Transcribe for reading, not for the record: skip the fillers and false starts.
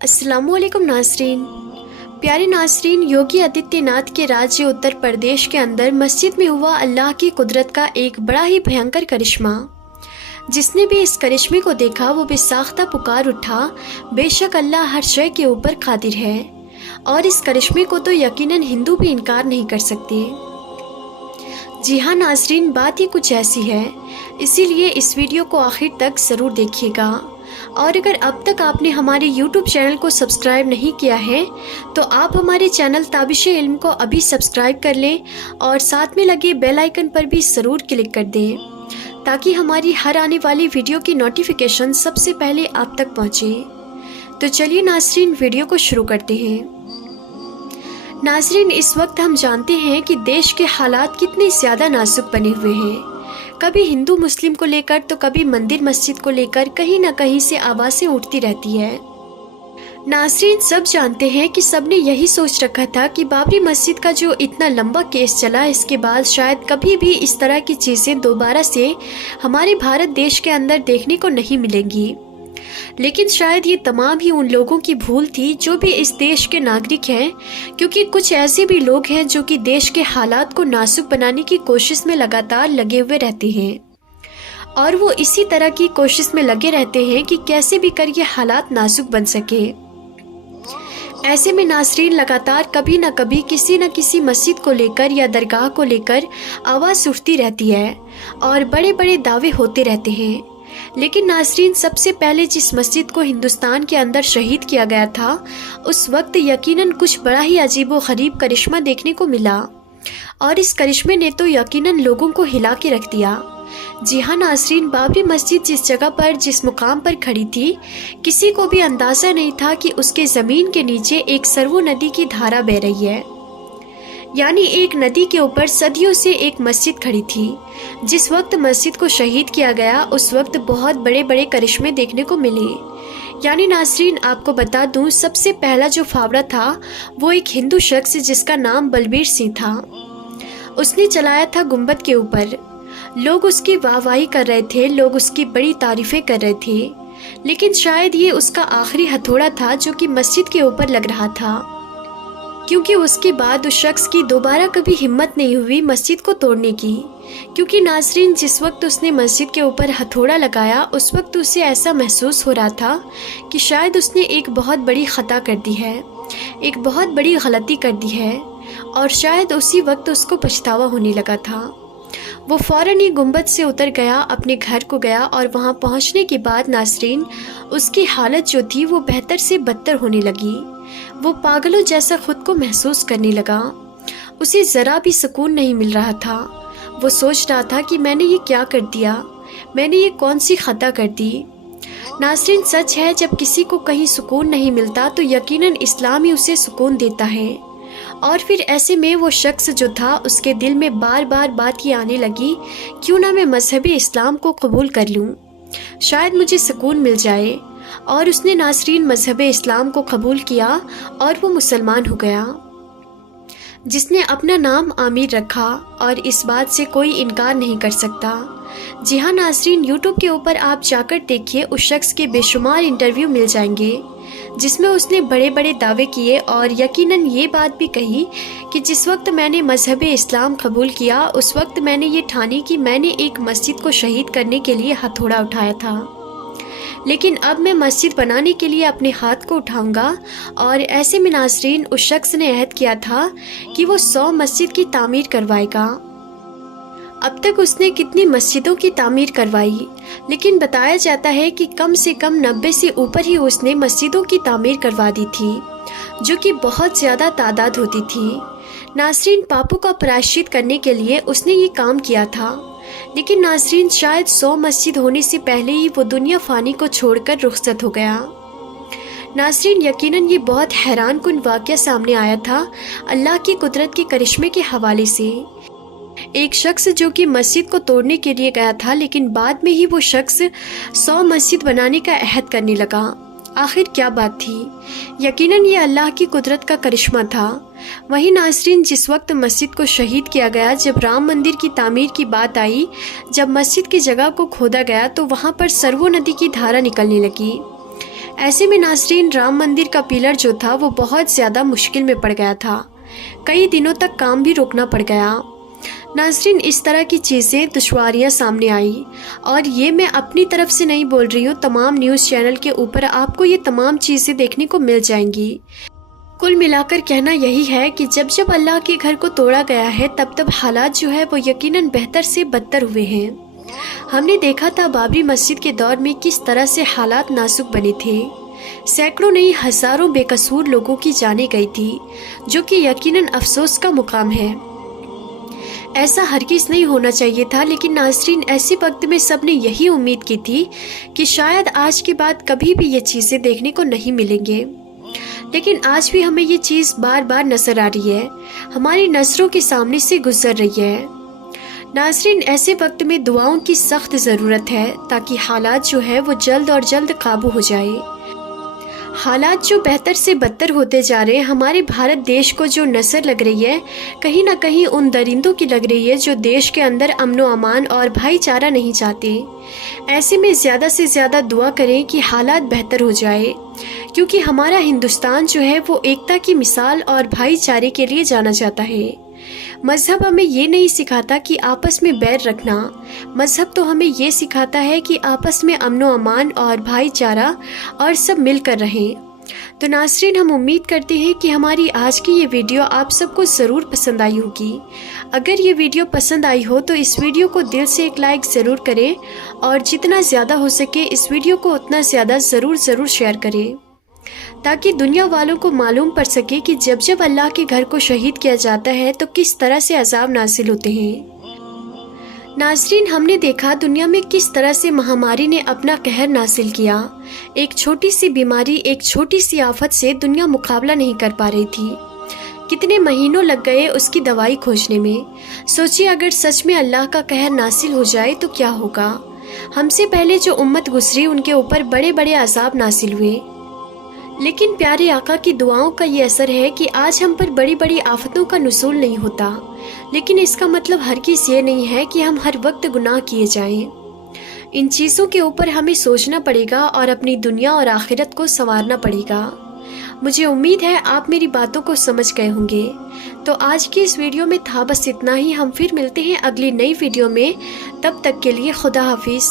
अस्सलामु अलैकुम नाज़रीन। प्यारे नाज़रीन, योगी आदित्यनाथ के राज्य उत्तर प्रदेश के अंदर मस्जिद में हुआ अल्लाह की कुदरत का एक बड़ा ही भयंकर करिश्मा। जिसने भी इस करिश्मे को देखा वो बेसाख्ता पुकार उठा, बेशक अल्लाह हर शय के ऊपर कादिर है। और इस करिश्मे को तो यकीनन हिंदू भी इनकार नहीं कर सकते। जी हाँ नाज़रीन, बात ही कुछ ऐसी है, इसीलिए इस वीडियो को आखिर तक ज़रूर देखिएगा। और अगर अब तक आपने हमारे YouTube चैनल को सब्सक्राइब नहीं किया है तो आप हमारे चैनल ताबिश-ए इल्म को अभी सब्सक्राइब कर लें और साथ में लगे बेल आइकन पर भी ज़रूर क्लिक कर दें, ताकि हमारी हर आने वाली वीडियो की नोटिफिकेशन सबसे पहले आप तक पहुँचे। तो चलिए नाज़रीन, वीडियो को शुरू करते हैं। नाज़रीन, इस वक्त हम जानते हैं कि देश के हालात कितने ज़्यादा नाजुक बने हुए हैं। कभी हिंदू मुस्लिम को लेकर तो कभी मंदिर मस्जिद को लेकर कहीं ना कहीं से आवाज़ें उठती रहती है। नाज़रीन, सब जानते हैं कि सबने यही सोच रखा था कि बाबरी मस्जिद का जो इतना लंबा केस चला, इसके बाद शायद कभी भी इस तरह की चीज़ें दोबारा से हमारे भारत देश के अंदर देखने को नहीं मिलेंगी। लेकिन शायद ये तमाम ही उन लोगों की भूल थी जो भी इस देश के नागरिक हैं, क्योंकि कुछ ऐसे भी लोग हैं जो कि देश के हालात को नाजुक बनाने की कोशिश में लगातार लगे हुए रहते हैं। और वो इसी तरह की कोशिश में लगे रहते हैं कि कैसे भी कर ये हालात नाजुक बन सके। ऐसे में नाज़रीन, लगातार कभी न कभी किसी न किसी मस्जिद को लेकर या दरगाह को लेकर आवाज़ उठती रहती है और बड़े बड़े दावे होते रहते हैं। लेकिन नाज़रीन, सबसे पहले जिस मस्जिद को हिंदुस्तान के अंदर शहीद किया गया था, उस वक्त यकीनन कुछ बड़ा ही अजीब व गरीब करिश्मा देखने को मिला। और इस करिश्मे ने तो यकीनन लोगों को हिला के रख दिया। जी हाँ नाज़रीन, बाबरी मस्जिद जिस जगह पर जिस मुकाम पर खड़ी थी, किसी को भी अंदाज़ा नहीं था कि उसके ज़मीन के नीचे एक सरवो नदी की धारा बह रही है। यानी एक नदी के ऊपर सदियों से एक मस्जिद खड़ी थी। जिस वक्त मस्जिद को शहीद किया गया, उस वक्त बहुत बड़े बड़े करिश्मे देखने को मिले। यानी नाज़रीन, आपको बता दूं, सबसे पहला जो फावड़ा था वो एक हिंदू शख्स जिसका नाम बलबीर सिंह था। उसने चलाया था गुंबद के ऊपर। लोग उसकी वाहवाही कर रहे थे, लोग उसकी बड़ी तारीफ़ें कर रहे थे। लेकिन शायद ये उसका आखिरी हथौड़ा था जो कि मस्जिद के ऊपर लग रहा था, क्योंकि उसके बाद उस शख्स की दोबारा कभी हिम्मत नहीं हुई मस्जिद को तोड़ने की। क्योंकि नाज़रीन, जिस वक्त उसने मस्जिद के ऊपर हथौड़ा लगाया, उस वक्त उसे ऐसा महसूस हो रहा था कि शायद उसने एक बहुत बड़ी ख़ता कर दी है, एक बहुत बड़ी गलती कर दी है। और शायद उसी वक्त उसको पछतावा होने लगा था। वो फ़ौरन ही गुंबद से उतर गया, अपने घर को गया और वहाँ पहुँचने के बाद नाज़रीन, उसकी हालत जो थी वो बेहतर से बदतर होने लगी। वो पागलों जैसा खुद को महसूस करने लगा। उसे ज़रा भी सुकून नहीं मिल रहा था। वो सोच रहा था कि मैंने ये क्या कर दिया, मैंने ये कौन सी खता कर दी। नाज़रीन, सच है, जब किसी को कहीं सुकून नहीं मिलता तो यकीनन इस्लाम ही उसे सुकून देता है। और फिर ऐसे में वो शख्स जो था, उसके दिल में बार बार बात ये आने लगी, क्यों ना मैं मज़हब इस्लाम को कबूल कर लूँ, शायद मुझे सुकून मिल जाए। और उसने नाज़रीन मज़हब इस्लाम को कबूल किया और वो मुसलमान हो गया, जिसने अपना नाम आमिर रखा। और इस बात से कोई इनकार नहीं कर सकता। जी हाँ नाज़रीन, YouTube के ऊपर आप जाकर देखिए, उस शख्स के बेशुमार इंटरव्यू मिल जाएंगे जिसमें उसने बड़े बड़े दावे किए और यकीनन ये बात भी कही कि जिस वक्त मैंने मज़हब इस्लाम कबूल किया, उस वक्त मैंने ये ठानी कि मैंने एक मस्जिद को शहीद करने के लिए हथौड़ा उठाया था, लेकिन अब मैं मस्जिद बनाने के लिए अपने हाथ को उठाऊंगा। और ऐसे में नाज़रीन, उस शख्स ने अहद किया था कि वो 100 मस्जिद की तामीर करवाएगा। अब तक उसने कितनी मस्जिदों की तामीर करवाई, लेकिन बताया जाता है कि कम से कम 90 से ऊपर ही उसने मस्जिदों की तामीर करवा दी थी, जो कि बहुत ज़्यादा तादाद होती थी। नाज़रीन, पापों का प्रायश्चित करने के लिए उसने ये काम किया था। लेकिन नाज़रीन, शायद 100 मस्जिद होने से पहले ही वो दुनिया फ़ानी को छोड़कर रुखसत हो गया। नाज़रीन, यकीनन ये बहुत हैरान कुन वाक़या सामने आया था अल्लाह की कुदरत के करिश्मे के हवाले से। एक शख्स जो कि मस्जिद को तोड़ने के लिए गया था, लेकिन बाद में ही वो शख्स 100 मस्जिद बनाने का अहद करने लगा। आखिर क्या बात थी? यकीनन ये अल्लाह की कुदरत का करिश्मा था। वहीं नाज़रीन, जिस वक्त मस्जिद को शहीद किया गया, जब राम मंदिर की तामीर की बात आई, जब मस्जिद की जगह को खोदा गया तो वहाँ पर सरवो नदी की धारा निकलने लगी। ایسے میں ناظرین رام مندر کا پلر جو تھا وہ بہت زیادہ مشکل میں پڑ گیا تھا، کئی دنوں تک کام بھی روکنا پڑ گیا۔ ناظرین اس طرح کی چیزیں دشواریاں سامنے آئی، اور یہ میں اپنی طرف سے نہیں بول رہی ہوں، تمام نیوز چینل کے اوپر آپ کو یہ تمام چیزیں دیکھنے کو مل جائیں گی۔ کل ملا کر کہنا یہی ہے کہ جب جب اللہ کے گھر کو توڑا گیا ہے تب تب حالات جو ہے وہ یقیناً بہتر سے بدتر ہوئے ہیں۔ ہم نے دیکھا تھا بابری مسجد کے دور میں کس طرح سے حالات نازک بنے تھے، سینکڑوں نہیں ہزاروں بے قصور لوگوں کی جانیں گئی تھی، جو کہ یقیناً افسوس کا مقام ہے۔ ایسا ہرگز نہیں ہونا چاہیے تھا، لیکن ناظرین ایسے وقت میں سب نے یہی امید کی تھی کہ شاید آج کے بعد کبھی بھی یہ چیزیں دیکھنے کو نہیں ملیں گے، لیکن آج بھی ہمیں یہ چیز بار بار نظر آ رہی ہے، ہماری نظروں کے سامنے سے گزر رہی ہے۔ ناظرین ایسے وقت میں دعاؤں کی سخت ضرورت ہے تاکہ حالات جو ہے وہ جلد اور جلد قابو ہو جائے۔ حالات جو بہتر سے بدتر ہوتے جا رہے ہیں، ہمارے بھارت دیش کو جو نظر لگ رہی ہے کہیں نہ کہیں ان درندوں کی لگ رہی ہے جو دیش کے اندر امن و امان اور بھائی چارہ نہیں چاہتے۔ ایسے میں زیادہ سے زیادہ دعا کریں کہ حالات بہتر ہو جائے، کیونکہ ہمارا ہندوستان جو ہے وہ ایکتا کی مثال اور بھائی چارے کے لیے جانا جاتا ہے۔ مذہب ہمیں یہ نہیں سکھاتا کہ آپس میں بیر رکھنا، مذہب تو ہمیں یہ سکھاتا ہے کہ آپس میں امن و امان اور بھائی چارہ اور سب مل کر رہیں۔ تو ناظرین ہم امید کرتے ہیں کہ ہماری آج کی یہ ویڈیو آپ سب کو ضرور پسند آئی ہوگی۔ اگر یہ ویڈیو پسند آئی ہو تو اس ویڈیو کو دل سے ایک لائک ضرور کریں، اور جتنا زیادہ ہو سکے اس ویڈیو کو اتنا زیادہ ضرور شیئر کریں، تاکہ دنیا والوں کو معلوم پڑ سکے کہ جب جب اللہ کے گھر کو شہید کیا جاتا ہے تو کس طرح سے عذاب نازل ہوتے ہیں۔ ناظرین ہم نے دیکھا دنیا میں کس طرح سے مہاماری نے اپنا قہر نازل کیا، ایک چھوٹی سی بیماری، ایک چھوٹی سی آفت سے دنیا مقابلہ نہیں کر پا رہی تھی، کتنے مہینوں لگ گئے اس کی دوائی کھوجنے میں۔ سوچیے اگر سچ میں اللہ کا قہر نازل ہو جائے تو کیا ہوگا۔ ہم سے پہلے جو امت گزری ان کے اوپر بڑے بڑے عذاب نازل ہوئے، لیکن پیارے آقا کی دعاؤں کا یہ اثر ہے کہ آج ہم پر بڑی بڑی آفتوں کا نزول نہیں ہوتا، لیکن اس کا مطلب ہرگز یہ نہیں ہے کہ ہم ہر وقت گناہ کیے جائیں۔ ان چیزوں کے اوپر ہمیں سوچنا پڑے گا اور اپنی دنیا اور آخرت کو سنوارنا پڑے گا۔ مجھے امید ہے آپ میری باتوں کو سمجھ گئے ہوں گے۔ تو آج کی اس ویڈیو میں تھا بس اتنا ہی، ہم پھر ملتے ہیں اگلی نئی ویڈیو میں، تب تک کے لیے خدا حافظ۔